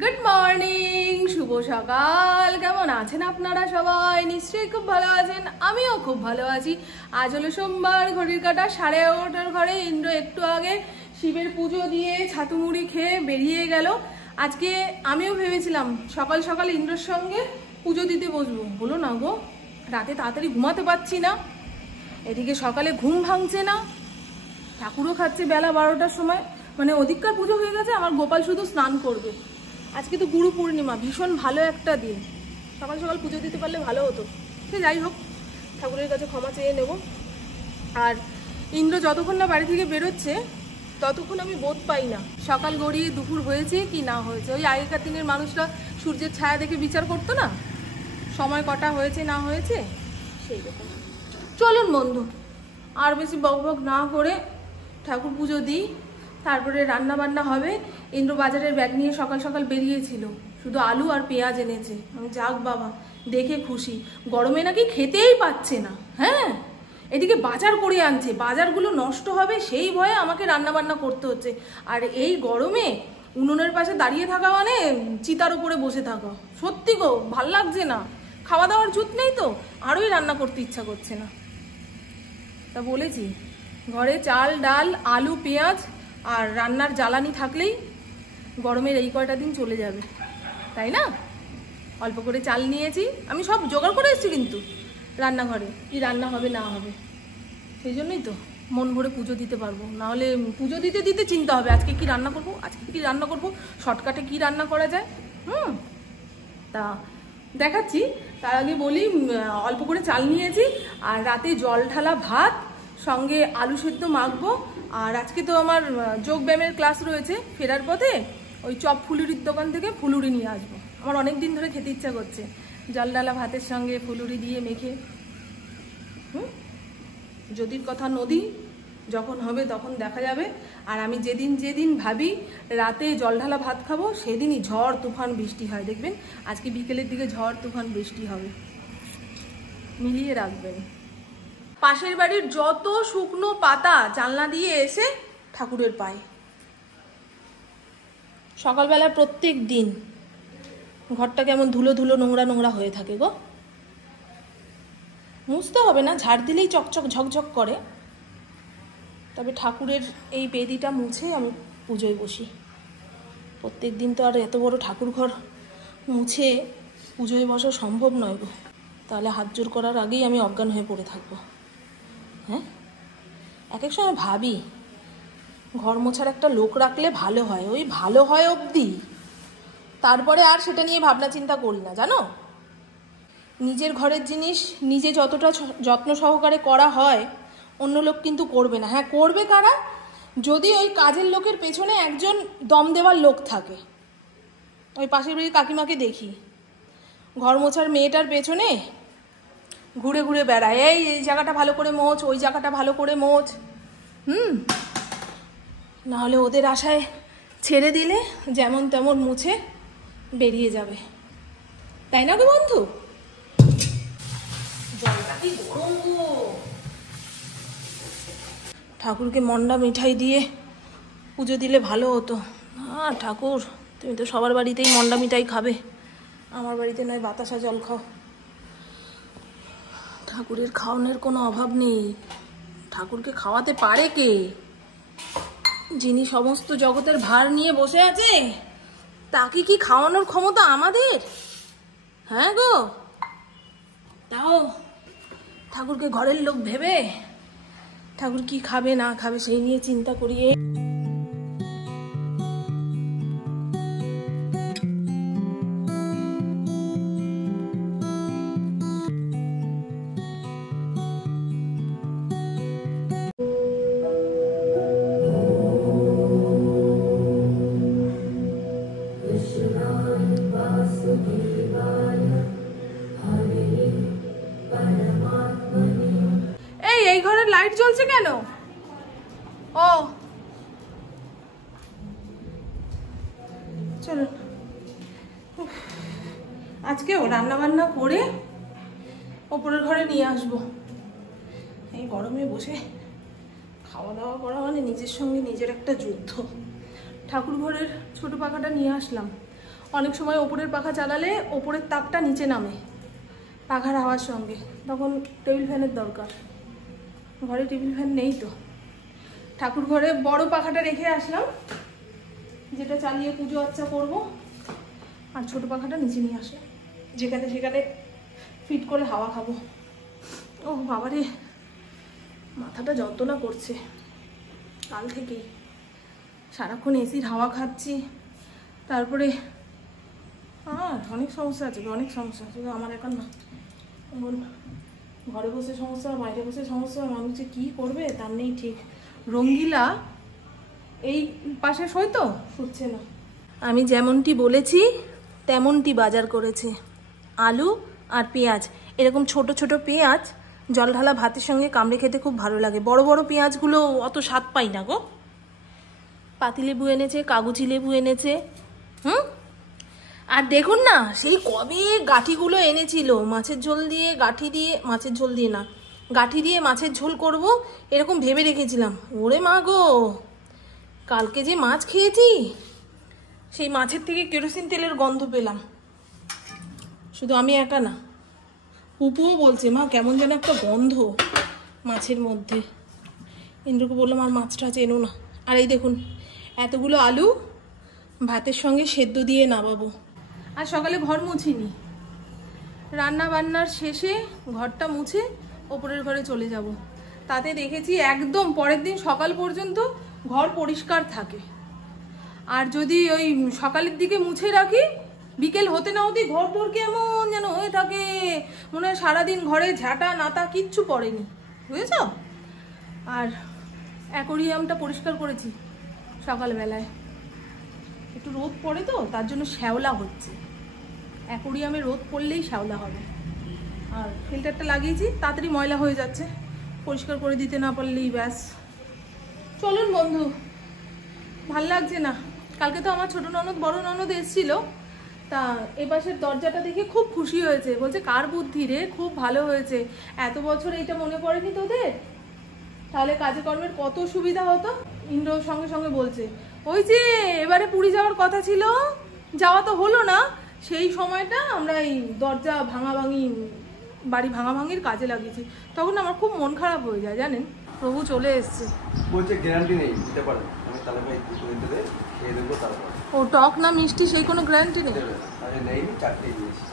Good morning, শুভ সকাল। কেমন আছেন আপনারা সবাই? নিশ্চয়ই খুব ভালো আছেন, আমিও খুব ভালো আছি। আজ হলো সোমবার, ঘড়ির কাঁটা 11:30 ঘরে। ইন্দ্র একটু আগে শিবের পুজো দিয়ে ছাতু মুড়ি খেয়ে বেরিয়ে গেল। আজকে আমিও ভেবেছিলাম সকাল সকাল ইন্দ্রর সঙ্গে পুজো দিতে বসবো, হলো না গো। রাতে তাড়াতাড়ি ঘুমাতে পারছি না, এদিকে সকালে ঘুম ভাঙছে না, ঠাকুরও খাচ্ছে বেলা 12টার সময়। মানে ওদিককার পুজো হয়ে গেছে, আমার গোপাল শুধু স্নান করবে। আজকে তো গুরু পূর্ণিমা, ভীষণ ভালো একটা দিন, সকাল সকাল পুজো দিতে পারলে ভালো হতো। সে যাই হোক, ঠাকুরের কাছে ক্ষমা চেয়ে নেব। আর ইন্দ্র যতক্ষণ না বাড়ি থেকে বেরোচ্ছে ততক্ষণ আমি বোধ পাই না সকাল গড়িয়ে দুপুর হয়েছে কি না হয়েছে। ওই আগেকার দিনের মানুষরা সূর্যের ছায়া দেখে বিচার করতো না, সময় কটা হয়েছে না হয়েছে, সেই রকম। চলুন বন্ধু, আর বেশি বক বক না করে ঠাকুর পুজো দিই, তারপরে রান্না বান্না হবে। ইন্দ্র বাজারের ব্যাগ নিয়ে সকাল সকাল বেরিয়েছিল, শুধু আলু আর পেঁয়াজ এনেছে। আমি যাক বাবা, দেখে খুশি। গরমে নাকি খেতেই পাচ্ছে না। হ্যাঁ, এদিকে বাজার করে আনছে, বাজারগুলো নষ্ট হবে সেই ভয়ে আমাকে রান্না বান্না করতে হচ্ছে। আর এই গরমে উনুনের পাশে দাঁড়িয়ে থাকা মানে চিতার উপরে বসে থাকা। সত্যি গো, ভাল লাগছে না, খাওয়া দাওয়ার জুত নেই তো, আরোই রান্না করতে ইচ্ছা করছে না। তা বলেছি, ঘরে চাল ডাল আলু পেঁয়াজ আর রান্নার জ্বালানি থাকলেই গরমের এই কয়টা দিন চলে যাবে, তাই না? অল্প করে চাল নিয়েছি, আমি সব জোগাড় করে এসেছি কিন্তু রান্নাঘরে কি রান্না হবে না হবে, সেই জন্যই তো মন ভরে পুজো দিতে পারবো। নাহলে পুজো দিতে দিতে চিন্তা হবে আজকে কি রান্না করব, আজকে কি রান্না করব, শর্টকাটে কি রান্না করা যায়। তা দেখাচ্ছি। তার আগে বলি, অল্প করে চাল নিয়েছি, আর রাতে জল ঢালা ভাত, সঙ্গে আলু সেদ্ধ মাখবো। আর আজকে তো আমার যোগব্যায়ামের ক্লাস রয়েছে, ফেরার পথে ওই চপ ফুলুরির দোকান থেকে ফুলুরি নিয়ে আসবো। আমার অনেক দিন ধরে খেতে ইচ্ছা করছে, জল ঢালা ভাতের সঙ্গে ফুলুরি দিয়ে মেখে। যদির কথা নদী, যখন হবে তখন দেখা যাবে। আর আমি যেদিন ভাবি রাতে জল ঢালা ভাত খাবো, সেদিনই ঝড় তুফান বৃষ্টি হয়। দেখবেন আজকে বিকেলের দিকে ঝড় তুফান বৃষ্টি হবে, মিলিয়ে রাখবেন। পাশের বাড়ির যত শুকনো পাতা জানলা দিয়ে এসে ঠাকুরের পায়ে। সকালবেলা প্রত্যেক দিন ঘরটা কেমন ধুলো ধুলো নোংরা নোংরা হয়ে থাকে গো। মুছতে হবে না, ঝাড় দিলেই চকচক ঝকঝক করে। তবে ঠাকুরের এই বেদিটা মুছে আমি পুজোয় বসি। প্রত্যেক দিন তো আর এত বড় ঠাকুর ঘর মুছে পুজোয় বসা সম্ভব নয় গো, তাহলে হাত জোর করার আগেই আমি অজ্ঞান হয়ে পড়ে থাকবো। হ্যাঁ, এক এক সময় ভাবি ঘর মোছার একটা লোক রাখলে ভালো হয়, ওই ভালো হয় অবধি, তারপরে আর সেটা নিয়ে ভাবনা চিন্তা করি না। জানো, নিজের ঘরের জিনিস নিজে যতটা যত্ন সহকারে করা হয়, অন্য লোক কিন্তু করবে না। হ্যাঁ, করবে কারা? যদি ওই কাজের লোকের পেছনে একজন দম দেওয়ার লোক থাকে। ওই পাশের বাড়ির কাকিমাকে দেখি, ঘর মোছার মেয়েটার পেছনে ঘুরে ঘুরে বেড়ায়, এই জায়গাটা ভালো করে মোছ, ওই জায়গাটা ভালো করে মোছ। নাহলে ওদের আশায় ছেড়ে দিলে যেমন তেমন মুছে বেরিয়ে যাবে, তাই না গো বন্ধু? জলটা কি গরম গো। ঠাকুরকে মন্ডা মিঠাই দিয়ে পুজো দিলে ভালো হতো। ঠাকুর, তুমি তো সবার বাড়িতেই মন্ডা মিঠাই খাবে, আমার বাড়িতে নয় বাতাসা জল খাও। ঠাকুরের খাওয়ানোর কোনো অভাব নেই। ঠাকুরকে খাওয়াতে পারে কে? যিনি সমস্ত জগতের ভার নিয়ে বসে আছে, তাকে কি খাওয়ানোর ক্ষমতা আমাদের? হ্যাঁ গো, তাও ঠাকুরকে ঘরের লোক ভেবে ঠাকুর কি খাবে না খাবে সেই নিয়ে চিন্তা করিয়ে এই ঘরের লাইট জ্বলছে কেন? ও চলো, আজকেও রান্না বান্না করে ওপরের ঘরে নিয়ে আসবো। এই গরমে বসে খাওয়া দাওয়া করা মানে নিজের সঙ্গে নিজের একটা যুদ্ধ। ঠাকুর ঘরের ছোট পাখাটা নিয়ে আসলাম, অনেক সময় ওপরের পাখা চালালে ওপরের তাপটা নিচে নামে পাখার হাওয়ার সঙ্গে, তখন টেবিল ফ্যানের দরকার। ঘরে টেবিল ফ্যান নেই তো, ঠাকুর ঘরে বড় পাখাটা রেখে আসলাম, যেটা চালিয়ে পুজো আর্চা করবো, আর ছোট পাখাটা নিচে নিয়ে আসলাম, যেখানে সেখানে ফিট করে হাওয়া খাবো। ও বাবারে, মাথাটা যন্ত্রণা করছে কাল থেকেই, সারাক্ষণ এসির হাওয়া খাচ্ছি, তারপরে আর অনেক সমস্যা আছে, অনেক সমস্যা, শুধু আমার এখন না। এখন ঘরে বসে সমস্যা, বাইরে বসে সমস্যা, মানুষ যে কী করবে তার নেই ঠিক। রঙ্গিলা এই পাশে শোয় তো, শুচ্ছে না। আমি যেমনটি বলেছি তেমনটি বাজার করেছে, আলু আর পেঁয়াজ। এরকম ছোট ছোট পেঁয়াজ জল ঢালা ভাতের সঙ্গে কামড়ে খেতে খুব ভালো লাগে। বড় বড় পেঁয়াজগুলো অত স্বাদ পাই না গো। পাতিলেবু এনেছে, কাগজি লেবু এনেছে। আর দেখুন না, সেই কবে গাঠিগুলো এনেছিল, মাছের ঝোল দিয়ে, গাঠি দিয়ে, মাছের ঝোল দিয়ে না, গাঠি দিয়ে মাছের ঝোল করব এরকম ভেবে রেখেছিলাম। ওরে মা গো, কালকে যে মাছ খেয়েছি, সেই মাছের থেকে কেরোসিন তেলের গন্ধ পেলাম। শুধু আমি একা না, পুপুও বলছে মা কেমন যেন একটা গন্ধ মাছের মধ্যে। ইন্দ্রকে বললাম আর মাছটা চেনো না। আর এই দেখুন, এতগুলো আলু ভাতের সঙ্গে সেদ্ধ দিয়ে নামাবো। আর সকালে ঘর মুছিনি, রান্না বান্নার শেষে ঘরটা মুছে ওপরের ঘরে চলে যাব। তাতে দেখেছি একদম পরের দিন সকাল পর্যন্ত ঘর পরিষ্কার থাকে। আর যদি ওই সকালের দিকে মুছে রাখি, বিকেল হতে না হতেই ঘর টর কেমন যেন হয়ে থাকে, মনে হয় সারাদিন ঘরে ঝাঁটা নাতা কিচ্ছু পড়েনি, বুঝেছ? আর অ্যাকোরিয়ামটা পরিষ্কার করেছি সকালবেলায়, একটু রোদ পড়ে তো তার জন্য শ্যাওলা হচ্ছে। অ্যাকোরিয়ামে রোদ পড়লেই শ্যাওলা হবে। আর ফিল্টারটা লাগিয়েছি, তাড়াতাড়ি ময়লা হয়ে যাচ্ছে, পরিষ্কার করে দিতে না পারলেই ব্যাস। চলুন বন্ধু, ভাল লাগছে না। কালকে তো আমার ছোট ননদ বড় ননদ এসেছিল, তা এ পাশের দরজাটা দেখে খুব খুশি হয়েছে, বলছে কার বুদ্ধি রে, খুব ভালো হয়েছে, এত বছর এইটা মনে পড়েনি তোদের, তাহলে কাজে কর্মের কত সুবিধা হতো। ইন্দ্র সঙ্গে সঙ্গে বলছে, ওই যে এবারে পুরী যাওয়ার কথা ছিল, যাওয়া তো হলো না, সেই সময়টা আমরা এই দরজা ভাঙাভাঙি, বাড়ি ভাঙাভাঙির কাজে লাগিয়েছি। তখন আমার খুব মন খারাপ হয়ে যায় জানেন। প্রভু চলে এসছে, বলছে গ্যারান্টি নেই দিতে পারবে, আমি তাহলে ভাই দুটো দিতে দে, খেয়ে দেবো তারপর। ও টক না মিষ্টি সেই কোনো গ্যারান্টি নেই? আরে নেই, চারটে দিয়েছি।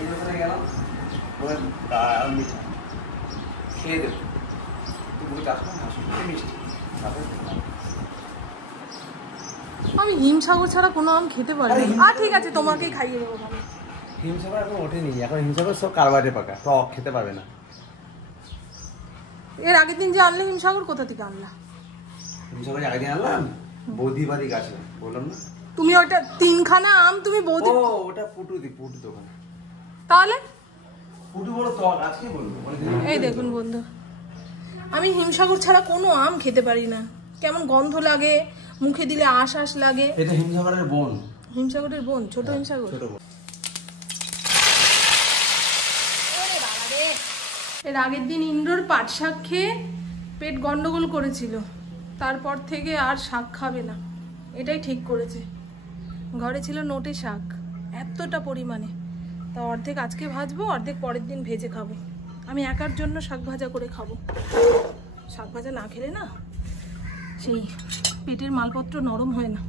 এই দোকানে গেলাম, বলে আমি খেয়ে দেবো, তুমি চাষ না মিষ্টি। আমি হিমসাগর ছাড়া কোনো আম খেতে পারি না। আর ঠিক আছে, তোমাকেই খাইয়ে দেবো। হিমসাগর এখন ওঠেনি, এখন হিমসাগর সব কারবারে পাকা, টক খেতে পারবে না। এর আগের দিন যে আনলে হিমসাগর, কোথা থেকে আনলা? হিমসাগর আগের দিন আনলাম বৌদি বাড়ি গাছে, বললাম না তুমি। ওটা তিনখানা আম তুমি বৌদি? ও ওটা পুটু দোকান। তাহলে পুটু বড় টক, আজকে বলবো। এই দেখুন বন্ধু, আমি হিমসাগর ছাড়া কোনো আম খেতে পারি না, কেমন গন্ধ লাগে, মুখে দিলে আশ আশ লাগে। এটা হিমসাগরের বোন। হিমসাগরের বোন, ছোট হিমসাগর। এর আগের দিন ইন্দ্রর পাট শাক খেয়ে পেট গন্ডগোল করেছিল, তারপর থেকে আর শাক খাবে না, এটাই ঠিক করেছে। ঘরে ছিল নোটে শাক এতটা পরিমাণে, তা অর্ধেক আজকে ভাজবো, অর্ধেক পরের দিন ভেজে খাবো। আমি একার জন্য শাক ভাজা করে খাবো। শাক ভাজা না খেলে না সেই পেটের মালপত্র নরম হয় না।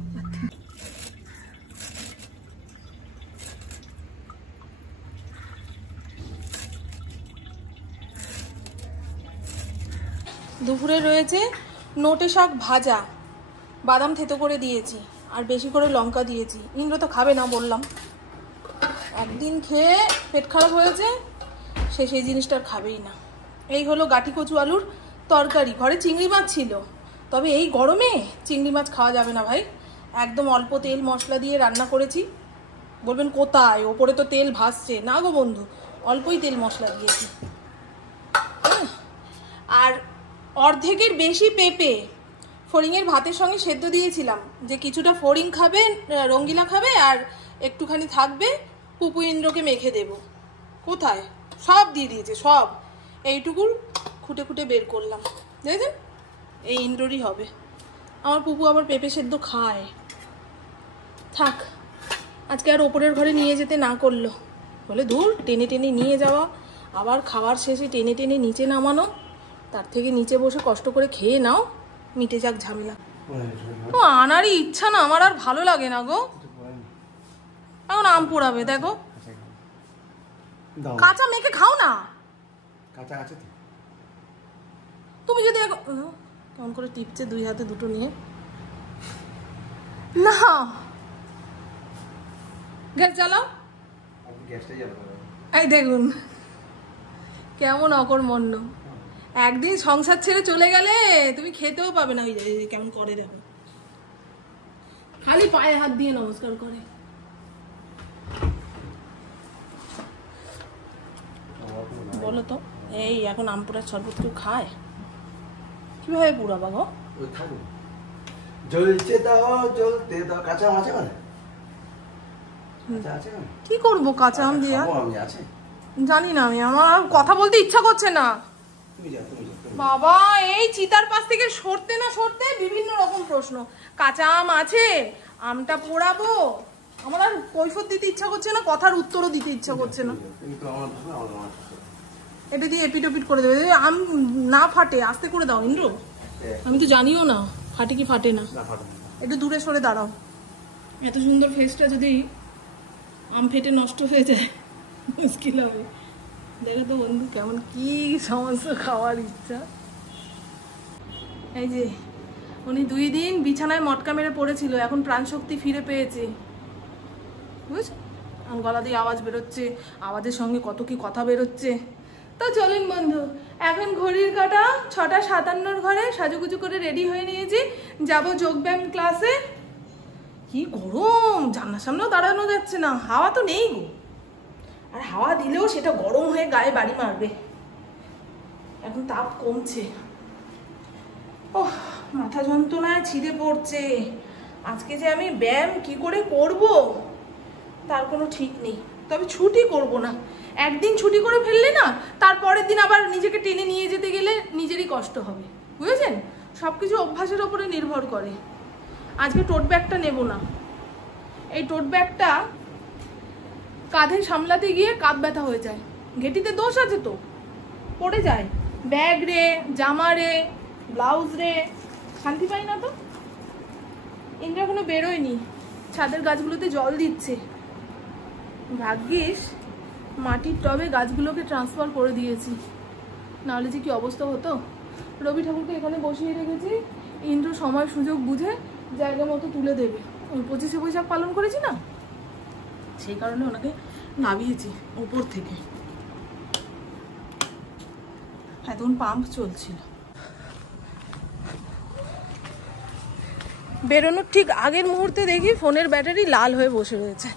দুপুরে রয়েছে নোটে শাক ভাজা, বাদাম থেতো করে দিয়েছি, আর বেশি করে লঙ্কা দিয়েছি। ইন্দ্র তো খাবে না বললাম, একদিন খেয়ে পেট খারাপ হয়েছে, সে সেই জিনিসটা আর খাবেই না। এই হলো গাঠি কচু আলুর তরকারি। ঘরে চিংড়ি মাছ ছিল, তবে এই গরমে চিংড়ি মাছ খাওয়া যাবে না ভাই, একদম অল্প তেল মশলা দিয়ে রান্না করেছি। বলবেন কোথায়, ওপরে তো তেল ভাসছে না গো বন্ধু, অল্পই তেল মশলা দিয়েছি। আর অর্ধেকের বেশি পেঁপে ফড়িংয়ের ভাতের সঙ্গে সেদ্ধ দিয়েছিলাম, যে কিছুটা ফড়িং খাবে, রঙ্গিলা খাবে, আর একটুখানি থাকবে, পুপু ইন্দ্রকে মেখে দেব। কোথায়, সব দিয়ে দিয়েছে, সব। এইটুকু খুঁটে খুঁটে বের করলাম, দেখেছেন, এই ইন্দ্ররই হবে। আমার পুপু আবার পেঁপে সেদ্ধ খায়, থাক, আজকে আর ওপরের ঘরে নিয়ে যেতে না করলো, বলে ধুর টেনে টেনে নিয়ে যাওয়া, আবার খাবার শেষে টেনে টেনে নিচে নামানো, তার থেকে নিচে বসে কষ্ট করে খেয়ে নাও, মিটে যাক ঝামেলা। তো আনারই ইচ্ছা না, আমার আর ভালো লাগে না গো। এখন আম পোড়াবে, দেখো কাঁচা মেখে খাও না। কাঁচা আছে তো, তুমি যদি কেমন করে টিপছে দুই হাতে দুটো নিয়ে, না গ্যাস জ্বালাও। এই দেখুন কেমন অকর্মণ্য, একদিন সংসার ছেড়ে চলে গেলে তুমি খেতেও পাবে না। ওই কেমন করে দেখো, খালি পায়ে হাত দিয়ে নমস্কার করে। বলো তো, এই এখন আম পোড়ার শরবত কেউ খায়? কিভাবে পুরাবা গো? জ্বলছে দাও, জ্বলতে দাও। কাঁচা আম আছে মানে? কি করবো কাঁচা আম দিয়ে? জানি না আমি, আমার কথা বলতে ইচ্ছা করছে না। বাবা এই চিতার পাশ থেকে সরতে না সরতে বিভিন্ন রকম প্রশ্ন। কাঁচা আম আছে, আমটা পোড়াবো, আমার আর কৈফত দিতে ইচ্ছা করছে না, কথার উত্তরও দিতে ইচ্ছা করছে না। এটা দিয়ে এপিট ওপিট করে দেবে, আম না ফাটে আস্তে করে দাও ইন্দ্র। আমি তো জানিও না ফাটে কি ফাটে না। একটু দূরে সরে দাঁড়াও, এত সুন্দর ফেসটা যদি আম ফেটে নষ্ট হয়ে যায় মুশকিল হবে। দেখো তো বন্ধু কেমন কি সমস্ত খাওয়ার ইচ্ছা। এই যে উনি 2 দিন বিছানায় মটকা মেরে পড়েছিল, এখন প্রাণ শক্তি ফিরে পেয়েছে, বুঝছো? গলা দিয়ে আওয়াজ বেরোচ্ছে, আওয়াজের সঙ্গে কত কি কথা বেরোচ্ছে। তো চলুন বন্ধু, এখন ঘড়ির কাঁটা 6:57 ঘরে সাজুগুজু করে রেডি হয়ে নিয়েছি, যাব যোগব্যায়াম ক্লাসে। কি গরম, জানলার সামনেও দাঁড়ানো যাচ্ছে না, হাওয়া তো নেই গো, আর হাওয়া দিলেও সেটা গরম হয়ে গায়ে বাড়ি মারবে। এখন তাপ কমছে, ও মাথা যন্ত্রণায় ছিঁড়ে পড়ছে। আজকে যে আমি ব্যায়াম কি করে করব তার কোনো ঠিক নেই, তবে ছুটি করব না। একদিন ছুটি করে ফেললে না, তারপরের দিন আবার নিজেকে টেনে নিয়ে যেতে গেলে নিজেরই কষ্ট হবে, বুঝেছেন? সব কিছু অভ্যাসের ওপরে নির্ভর করে। আজকে টোট ব্যাগটা নেব না, এই টোট ব্যাগটা কাঁধে সামলাতে গিয়ে কাঁধ ব্যথা হয়ে যায়, ঘেটিতে দোষ আছে তো, পড়ে যায়, ব্যাগ রে, জামা রে, ব্লাউজ রে, শান্তি পাই না তো। ইন্দ্র এখনো বেরোয়নি, ছাদের গাছগুলোতে জল দিচ্ছে। ভাগ্যিস মাটির টবে গাছগুলোকে ট্রান্সফার করে দিয়েছি, নাহলে যে কি অবস্থা হতো। রবি ঠাকুরকে এখানে বসিয়ে রেখেছি, ইন্দ্র সময় সুযোগ বুঝে জায়গা মতো তুলে দেবে। ওই 25শে বৈশাখ পালন করেছি না, সেই কারণে ওনাকে নামিয়েছি উপর থেকে। এখন পাম্প চলছিল। বেরোনোর ঠিক আগের মুহূর্তে দেখি ফোনের ব্যাটারি লাল হয়ে বসে রয়েছে,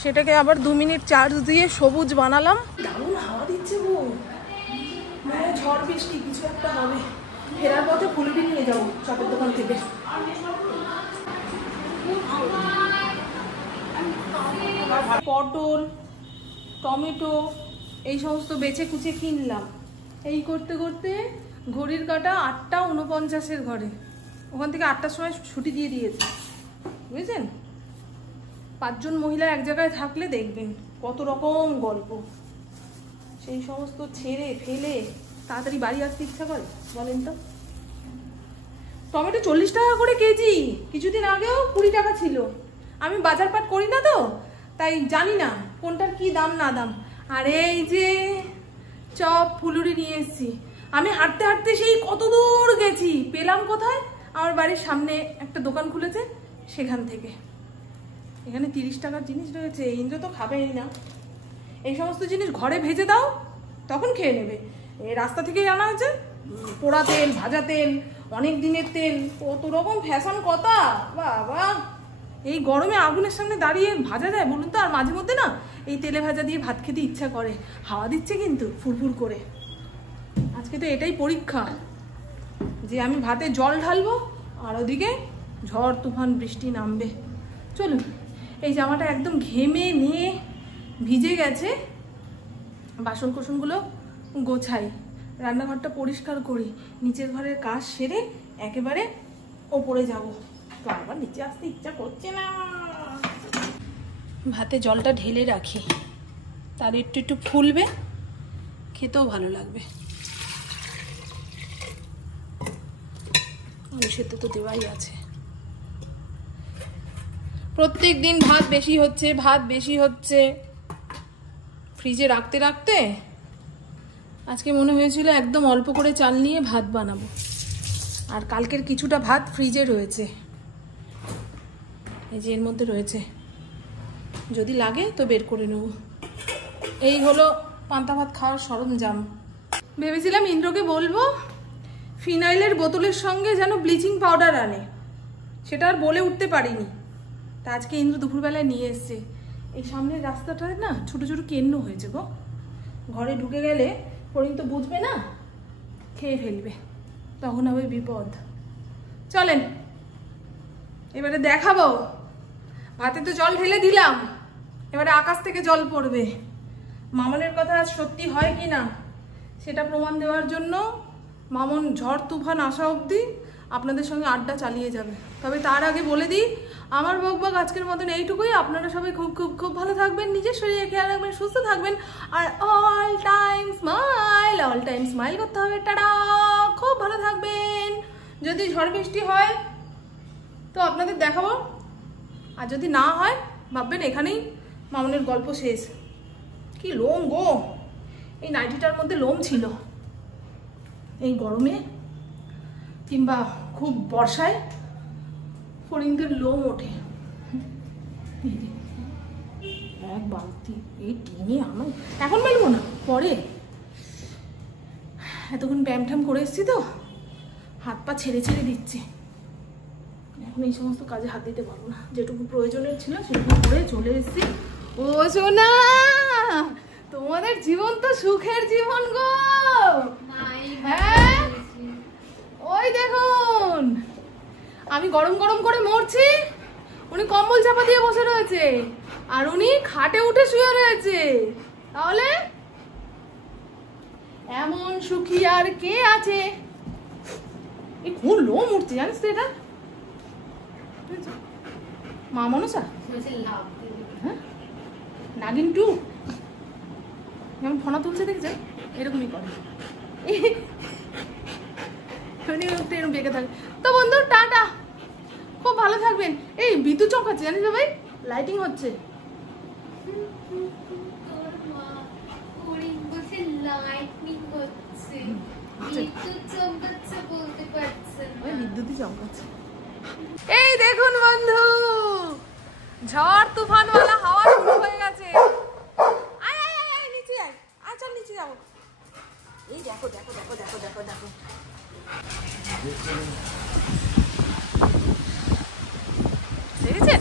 সেটাকে আবার 2 মিনিট চার্জ দিয়ে সবুজ বানালাম। দারুণ হাওয়া দিচ্ছে গো, মনে ঝড় বৃষ্টি কিছু একটা হবে। ফেরার পথে ফুলবি নিয়ে যাবো চাপের দোকান থেকে। পটল, টমেটো এই সমস্ত বেছে কুচে কিনলাম। এই করতে করতে ঘড়ির কাঁটা 8:49 ঘরে, ওখান থেকে 8টার সময় ছুটি দিয়ে দিয়েছে, বুঝেছেন? 5 জন মহিলা এক জায়গায় থাকলে দেখবেন কত রকম গল্প। সেই সমস্ত ছেড়ে ফেলে তাড়াতাড়ি বাড়ি আসতে ইচ্ছা করে বলেন তো? টমেটো 40 টাকা করে কেজি, কিছুদিন আগেও 20 টাকা ছিল। আমি বাজার পাট করি না তো, তাই জানি না কোনটার কি দাম না দাম। আর এই যে চপ ফুলুরি নিয়ে এসেছি, আমি হাঁটতে হাঁটতে সেই কত দূর গেছি, পেলাম কোথায়? আমার বাড়ির সামনে একটা দোকান খুলেছে, সেখান থেকে। এখানে 30 টাকার জিনিস রয়েছে, ইন্দ্র তো খাবেই না। এই সমস্ত জিনিস ঘরে ভেজে দাও, তখন খেয়ে নেবে। এই রাস্তা থেকেই আনা হয়েছে, পোড়া তেল, ভাজা তেল, অনেক দিনের তেল, কত রকম ফ্যাশন কথা বাবা। এই গরমে আগুনের সামনে দাঁড়িয়ে ভাজা যায় বলুন তো? আর মাঝে মধ্যে না এই তেলে ভাজা দিয়ে ভাত খেতে ইচ্ছা করে। হাওয়া দিচ্ছে কিন্তু ফুরফুর করে। আজকে তো এটাই পরীক্ষা যে আমি ভাতে জল ঢালবো আর ওদিকে ঝড় তুফান বৃষ্টি নামবে। চলুন, এই জামাটা একদম ঘেমে নিয়ে ভিজে গেছে, বাসন কোসনগুলো গোছাই, রান্নাঘরটা পরিষ্কার করি, নিচের ঘরের কাজ সেরে একেবারে ওপরে যাব। আবার নিচে আসতে ইচ্ছা করছে না। ভাতে জলটা ঢেলে রাখি, তার একটু একটু ফুলবে, খেতেও ভালো লাগবে। আলু সেদ্ধ তো দেওয়াই আছে। প্রত্যেক দিন ভাত বেশি হচ্ছে, ফ্রিজে রাখতে রাখতে আজকে মনে হয়েছিল একদম অল্প করে চাল নিয়ে ভাত বানাবো। আর কালকের কিছুটা ভাত ফ্রিজে রয়েছে, এই যে এর মধ্যে রয়েছে, যদি লাগে তো বের করে নেব। এই হলো পান্তা ভাত খাওয়ার সরঞ্জাম। ভেবেছিলাম ইন্দ্রকে বলবো ফিনাইলের বোতলের সঙ্গে যেন ব্লিচিং পাউডার আনে, সেটা আর বলে উঠতে পারিনি। তা আজকে ইন্দ্র দুপুরবেলায় নিয়ে এসছে। এই সামনের রাস্তাটায় না ছোট ছোট কেন্ন হয়েছে গো, ঘরে ঢুকে গেলে পরিণ তো বুঝবে না, খেয়ে ফেলবে, তখন হবে বিপদ। চলেন এবারে দেখাবো। ভাতে তো জল ঢেলে দিলাম, এবারে আকাশ থেকে জল পড়বে। মামনের কথা সত্যি হয় কি না সেটা প্রমাণ দেওয়ার জন্য মামন ঝড় তুফান আসা অবধি আপনাদের সঙ্গে আড্ডা চালিয়ে যাবে। তবে তার আগে বলে দিই, আমার বকবক আজকের মতন এইটুকুই। আপনারা সবাই খুব খুব খুব ভালো থাকবেন, নিজের শরীরে খেয়াল রাখবেন, সুস্থ থাকবেন, আর অল টাইম স্মাইল করতে হবে। টাটা, খুব ভালো থাকবেন। যদি ঝড় বৃষ্টি হয় তো আপনাদের দেখাবো, আর যদি না হয় ভাববেন এখানেই মামনের গল্প শেষ। কি লোম গো, এই নাইটিটার মধ্যে লোম ছিল। এই গরমে কিংবা খুব বর্ষায় ফড়িংদের লোম ওঠে। এক বালতি এই টিনে আমি এখন মেলবো না, পরে। এতক্ষণ ব্যায়াম ট্যাম করে এসছি তো হাত পা ছেড়ে ছেড়ে দিচ্ছে, এখন এই সমস্ত কাজে হাত দিতে পারবো না। যেটুকু প্রয়োজনের ছিল সেটুকু করে চলে এসছি। ও সোনা, তোমাদের জীবন তো সুখের জীবন গো। হ্যাঁ, ওই দেখুন আমি গরম গরম করে মরছি, উনি কম্বল চাপা দিয়ে বসে রয়েছে, আর উনি খাটে উঠে শুয়ে রয়েছে। তাহলে এমন সুখী আর কে আছে? এই কোন লোম উঠছে জানিস তো, এটা মা মনসা, হ্যাঁ নাগিন টু যেমন ফোনা তুলছে দেখছে, এরকমই করে, এরকম বেঁকে থাকে। তো বন্ধু টাটা, খুব ভালো থাকবেন। এই বিদ্যুৎ চমকাচ্ছে জানিস তো ভাই, লাইটিং হচ্ছে। বিদ্যুৎই চমকাচ্ছে। এই দেখুন বন্ধু, ঝড় তুফান वाला হাওয়া শুরু হয়ে গেছে। আয় আয় আয় আয়, নিচে আয়, আয় চল নিচে যাবো। এই দেখো দেখো দেখো দেখো দেখো দেখো, দেখেছেন?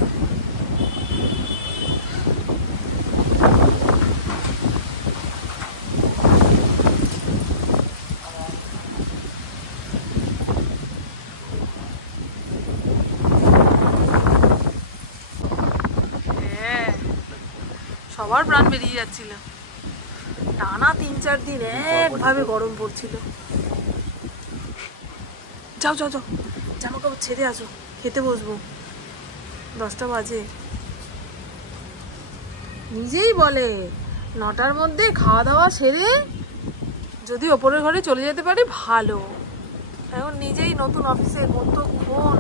সবার প্রাণ বেরিয়ে যাচ্ছিল, টানা 3-4 দিন একভাবে গরম পড়ছিল। যাও যাও যাও, জামা কাপড় ছেড়ে আসো, খেতে বসবো, 10টা বাজে। নিজেই বলে 9টার মধ্যে খাওয়া দাওয়া সেরে যদি ওপরের ঘরে চলে যেতে পারি ভালো। এখন নিজেই নতুন অফিসে কতক্ষণ